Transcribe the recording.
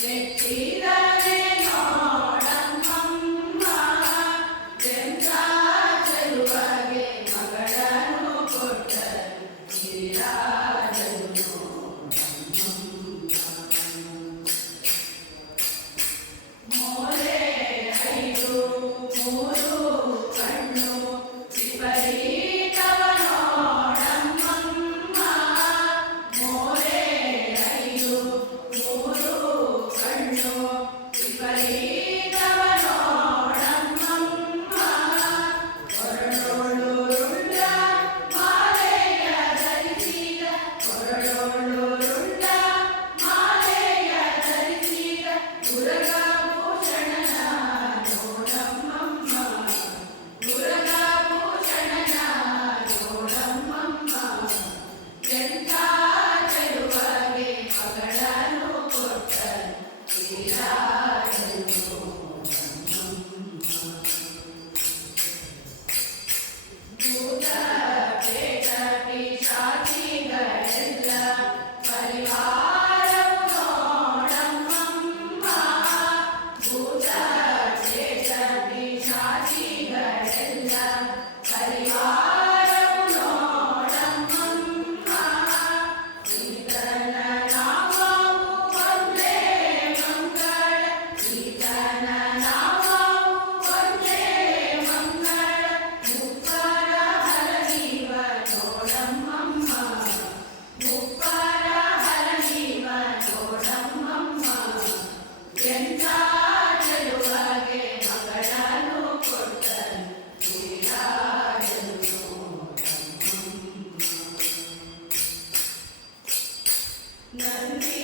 Mentira! Buddha. Nothing.